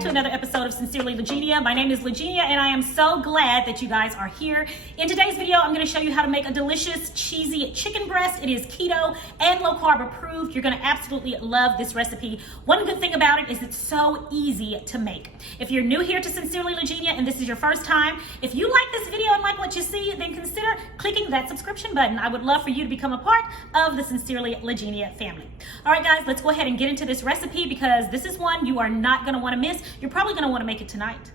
back to another episode of Sincerely Legenia. My name is Legenia and I am so glad that you guys are here. In today's video, I'm going to show you how to make a delicious cheesy chicken breast. It is keto and low carb approved. You're going to absolutely love this recipe. One good thing about it is it's so easy to make. If you're new here to Sincerely Legenia and this is your first time, if you like this video and like what you see, then consider clicking that subscription button. I would love for you to become a part of the Sincerely Legenia family. All right, guys, let's go ahead and get into this recipe because this is one you are not going to want to miss. You're probably going to want to make it tonight.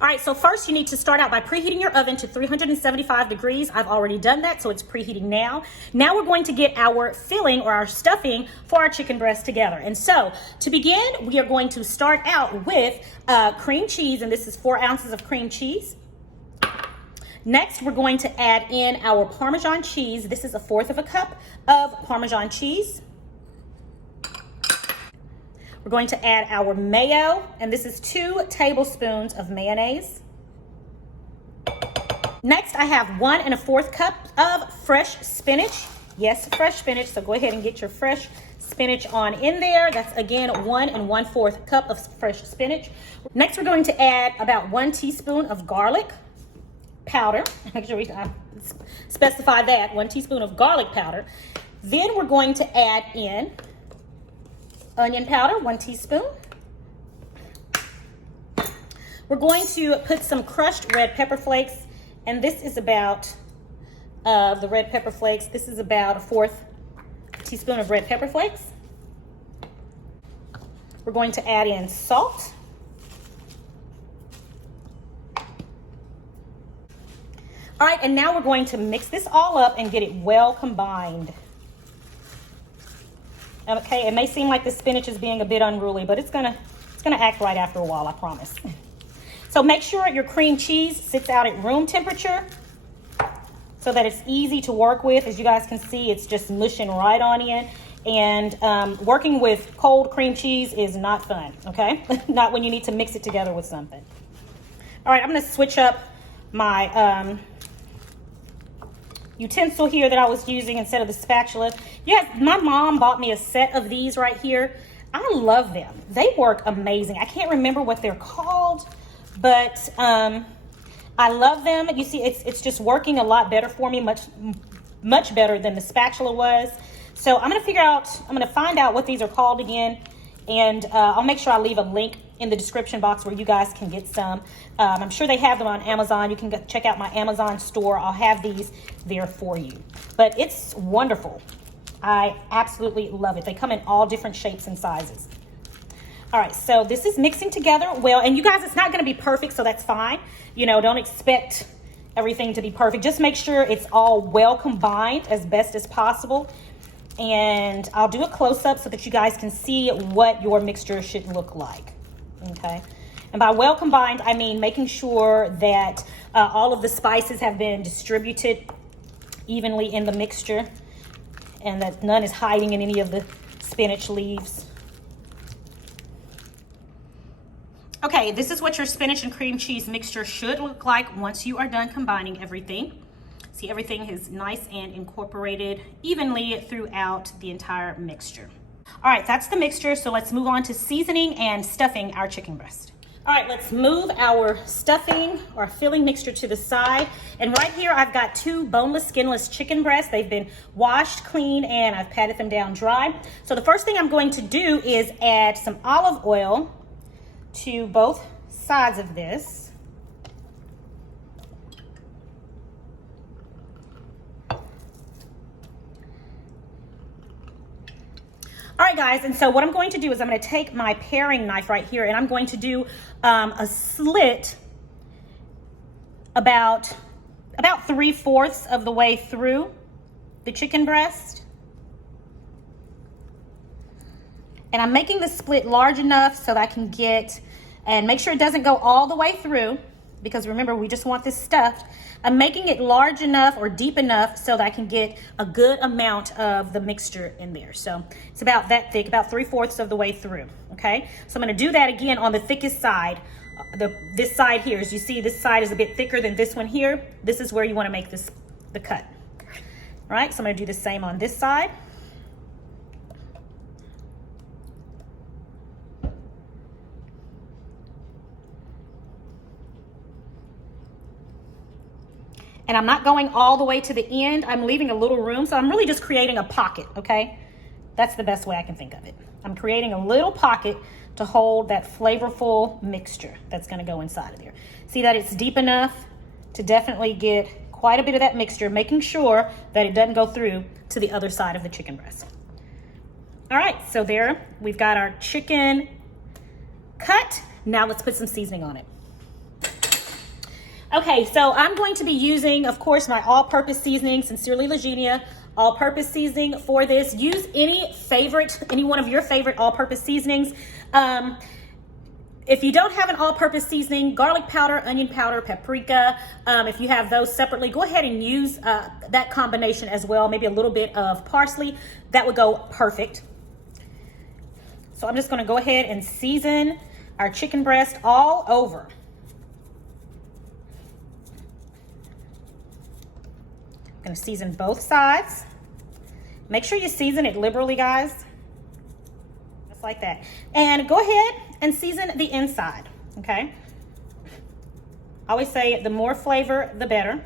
All right, so first you need to start out by preheating your oven to 375 degrees. I've already done that, so it's preheating now. Now we're going to get our filling or our stuffing for our chicken breast together. And so to begin, we are going to start out with cream cheese, and this is 4 ounces of cream cheese. Next, we're going to add in our Parmesan cheese. This is 1/4 cup of Parmesan cheese. We're going to add our mayo, and this is 2 tablespoons of mayonnaise. Next, I have 1 1/4 cup of fresh spinach. Yes, fresh spinach, so go ahead and get your fresh spinach on in there. That's again 1 1/4 cup of fresh spinach. Next, we're going to add about 1 teaspoon of garlic powder. Make sure we specify that, 1 teaspoon of garlic powder. Then we're going to add in onion powder, 1 teaspoon. We're going to put some crushed red pepper flakes, and this is about, the red pepper flakes, this is about 1/4 teaspoon of red pepper flakes. We're going to add in salt. All right, and now we're going to mix this all up and get it well combined. Okay, it may seem like the spinach is being a bit unruly, but it's gonna act right after a while, I promise. So make sure your cream cheese sits out at room temperature so that it's easy to work with. As you guys can see, it's just mushing right on in. And working with cold cream cheese is not fun, okay? Not when you need to mix it together with something. All right, I'm gonna switch up my utensil here that I was using instead of the spatula. Yes, my mom bought me a set of these right here. I love them. They work amazing. I can't remember what they're called, but I love them. You see, it's just working a lot better for me, much better than the spatula was. So I'm gonna find out what these are called again, and I'll make sure I leave a link in the description box where you guys can get some. I'm sure they have them on Amazon. You can go check out my Amazon store. I'll have these there for you. But it's wonderful. I absolutely love it. They come in all different shapes and sizes. All right, so this is mixing together well. And you guys, it's not gonna be perfect, so that's fine. You know, don't expect everything to be perfect. Just make sure it's all well combined as best as possible. And I'll do a close-up so that you guys can see what your mixture should look like. Okay, and by well combined, I mean making sure that all of the spices have been distributed evenly in the mixture and that none is hiding in any of the spinach leaves. Okay, this is what your spinach and cream cheese mixture should look like once you are done combining everything. See, everything is nice and incorporated evenly throughout the entire mixture. All right, that's the mixture, so let's move on to seasoning and stuffing our chicken breast. All right, let's move our stuffing or filling mixture to the side. And right here, I've got 2 boneless, skinless chicken breasts. They've been washed, clean, and I've patted them down dry. So the first thing I'm going to do is add some olive oil to both sides of this. All right, guys, and so what I'm going to do is I'm going to take my paring knife right here and I'm going to do a slit about 3/4 of the way through the chicken breast. And I'm making the split large enough so that I can get, and make sure it doesn't go all the way through because remember, we just want this stuffed. I'm making it large enough or deep enough so that I can get a good amount of the mixture in there. So it's about that thick, about 3/4 of the way through, okay? So I'm gonna do that again on the thickest side. This side here, as you see, this side is a bit thicker than this one here. This is where you wanna make the cut. All right, so I'm gonna do the same on this side. And I'm not going all the way to the end. I'm leaving a little room. So I'm really just creating a pocket, okay? That's the best way I can think of it. I'm creating a little pocket to hold that flavorful mixture that's gonna go inside of there. See that it's deep enough to definitely get quite a bit of that mixture, making sure that it doesn't go through to the other side of the chicken breast. All right, so there we've got our chicken cut. Now let's put some seasoning on it. Okay, so I'm going to be using, of course, my all-purpose seasoning, Sincerely Legenia all-purpose seasoning for this. Use any one of your favorite all-purpose seasonings. If you don't have an all-purpose seasoning, garlic powder, onion powder, paprika, if you have those separately, go ahead and use that combination as well. Maybe a little bit of parsley. That would go perfect. So I'm just gonna go ahead and season our chicken breast all over. I'm gonna season both sides. Make sure you season it liberally, guys. Just like that. And go ahead and season the inside, okay? I always say the more flavor, the better.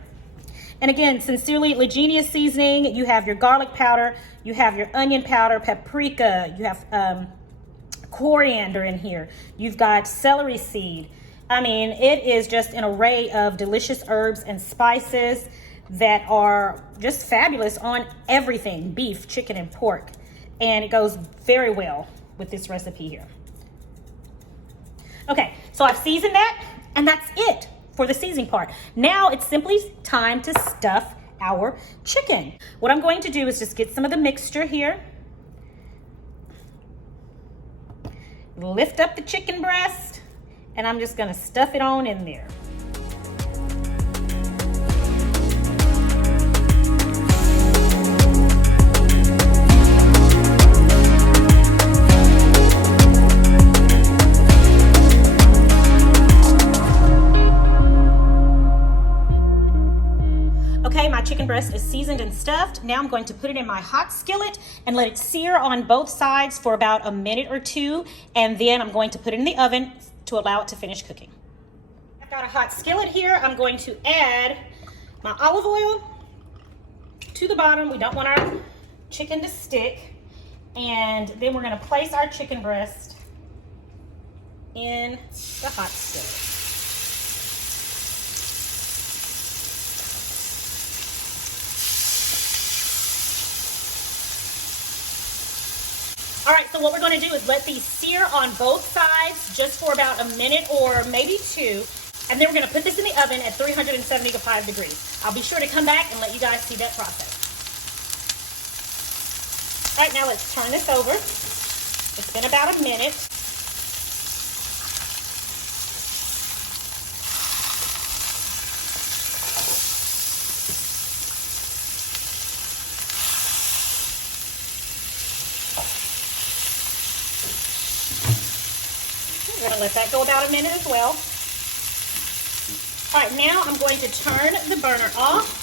And again, Sincerely Legenia seasoning, you have your garlic powder, you have your onion powder, paprika, you have coriander in here. You've got celery seed. I mean, it is just an array of delicious herbs and spices that are just fabulous on everything, beef, chicken, and pork. And it goes very well with this recipe here. Okay, so I've seasoned that, and that's it for the seasoning part. Now it's simply time to stuff our chicken. What I'm going to do is just get some of the mixture here. Lift up the chicken breast, and I'm just gonna stuff it on in there. Okay, my chicken breast is seasoned and stuffed. Now I'm going to put it in my hot skillet and let it sear on both sides for about a minute or two, and then I'm going to put it in the oven to allow it to finish cooking. I've got a hot skillet here. I'm going to add my olive oil to the bottom. We don't want our chicken to stick. And then we're gonna place our chicken breast in the hot skillet. All right, so what we're gonna do is let these sear on both sides just for about a minute or maybe two, and then we're gonna put this in the oven at 375 degrees. I'll be sure to come back and let you guys see that process. All right, now let's turn this over. It's been about a minute. We're gonna let that go about a minute as well. All right, now I'm going to turn the burner off.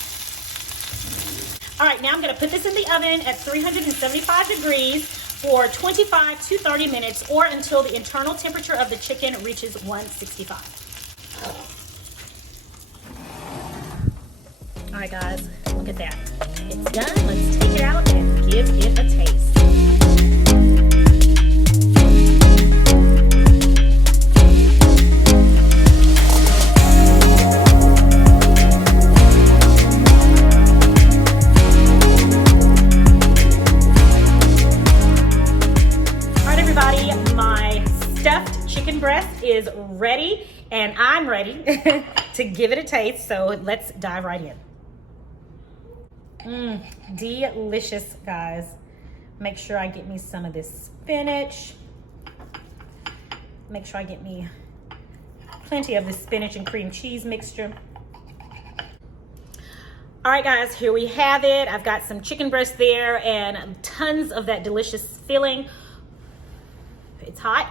All right, now I'm gonna put this in the oven at 375 degrees for 25 to 30 minutes, or until the internal temperature of the chicken reaches 165. All right, guys, look at that. It's done. Let's take it out and give it a taste. My stuffed chicken breast is ready, and I'm ready to give it a taste, so let's dive right in. Delicious, guys. Make sure I get me some of this spinach. Make sure I get me plenty of this spinach and cream cheese mixture. All right, guys, here we have it. I've got some chicken breast there and tons of that delicious filling. It's hot.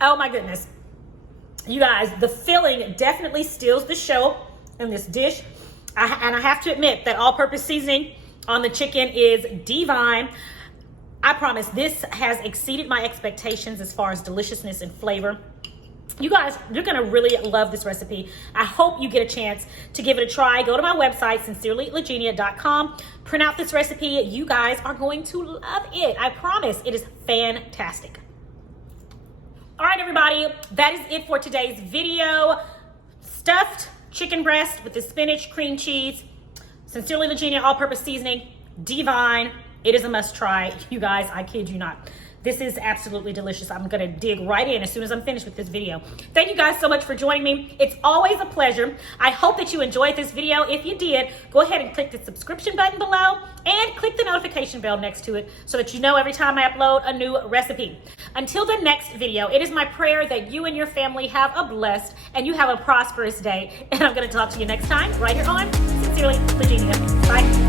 Oh my goodness. You guys, the filling definitely steals the show in this dish. And I have to admit that all-purpose seasoning on the chicken is divine. I promise this has exceeded my expectations as far as deliciousness and flavor. You guys, you're gonna really love this recipe. I hope you get a chance to give it a try. Go to my website, sincerelylagenia.com. Print out this recipe. You guys are going to love it. I promise, it is fantastic. All right, everybody, that is it for today's video. Stuffed chicken breast with the spinach, cream cheese, Sincerely Lagenia all-purpose seasoning, divine. It is a must try. You guys, I kid you not. This is absolutely delicious. I'm gonna dig right in as soon as I'm finished with this video. Thank you guys so much for joining me. It's always a pleasure. I hope that you enjoyed this video. If you did, go ahead and click the subscription button below and click the notification bell next to it so that you know every time I upload a new recipe. Until the next video, it is my prayer that you and your family have a blessed and you have a prosperous day. And I'm gonna talk to you next time right here on Sincerely Lagenia. Bye.